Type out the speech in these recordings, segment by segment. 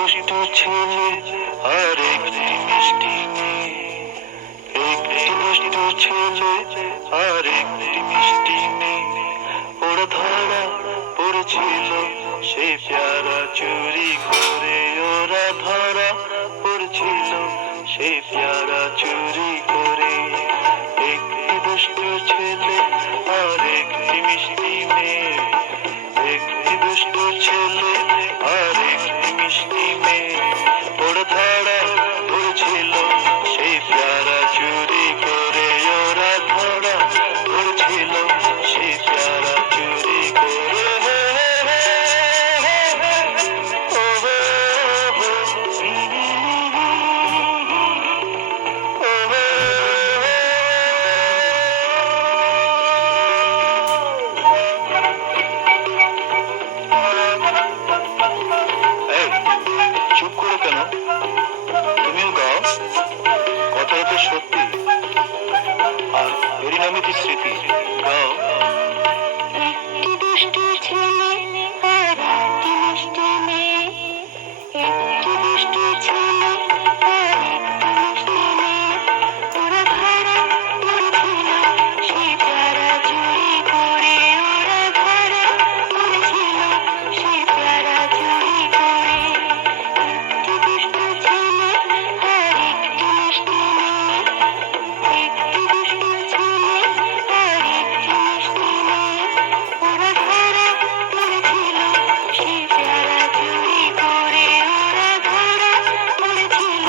দুষ্টু ছেলে আর একটি মিষ্টি মেয়ে, একটি দুষ্টু ছেলে আর একটি মিষ্টি মেয়ে, ওরা ধরা পড়েছিল সেই পেয়ারা চুরি করে, ওরা ধরা পড়েছিল সেই পেয়ারা চুরি করে। একটি দুষ্টু ছেলে আর একটি মিষ্টি মেয়ে, একটি দুষ্টু ছেলে আর একটি মিষ্টি মেয়ে, ওরা ধরা পড়েছিল সেই পেয়ারা চুরি করে, ওরা ধরা পড়েছিল সেই পেয়ারা চুরি করে। চুপ করে কেন? তুমিও গাও, কথাটা তো সত্যি, আর এরই নামে কি স্মৃতি। গাও। একটি দুষ্টু ছেলে আর একটি মিষ্টি মেয়ে, একটি দুষ্টু ছেলে আর একটি মিষ্টি মেয়ে, ওরা ধরা পড়েছিল সেই পেয়ারা চুরি করে, ওরা ধরা পড়েছিল সেই পেয়ারা চুরি করে। একটি দুষ্টু ছেলে আর একটি মিষ্টি মেয়ে, একটি দুষ্টু ছেলে আর একটি মিষ্টি মেয়ে, ওরা ধরা পড়েছিল সেই পেয়ারা চুরি করে, ওরা ধরা পড়েছিল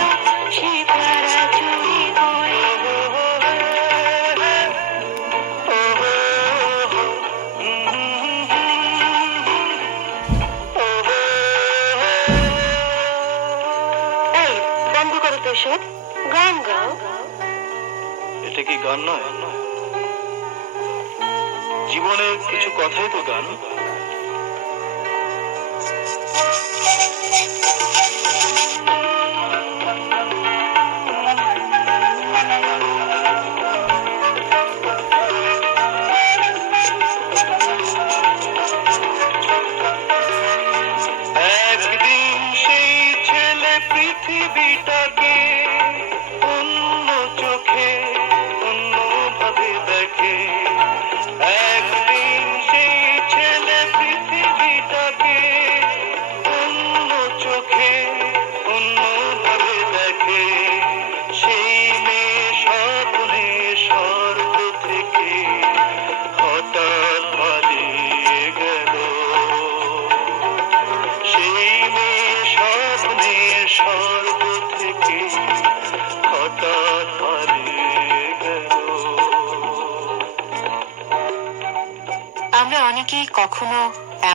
সেই পেয়ারা চুরি করে। এই, বন্ধ করো তো এসব, গান গাও। এটা কি গান নয়? জীবনের কিছু কথাই তো গান। একদিন সেই ছেলে পৃথিবীটাকে অন্য চোখে অন্যভাবে দেখে, একদিন সেই ছেলে পৃথিবীটাকে অন্য চোখে অন্যভাবে দেখে, সেই মেয়ে স্বপ্নে স্বর্গ থেকে হঠাৎ পালিয়ে গেল, সেই মেয়ে স্বপ্নে স্বর্গ থেকে হঠাৎ পালিয়ে গেল। আমরা অনেকেই কখনো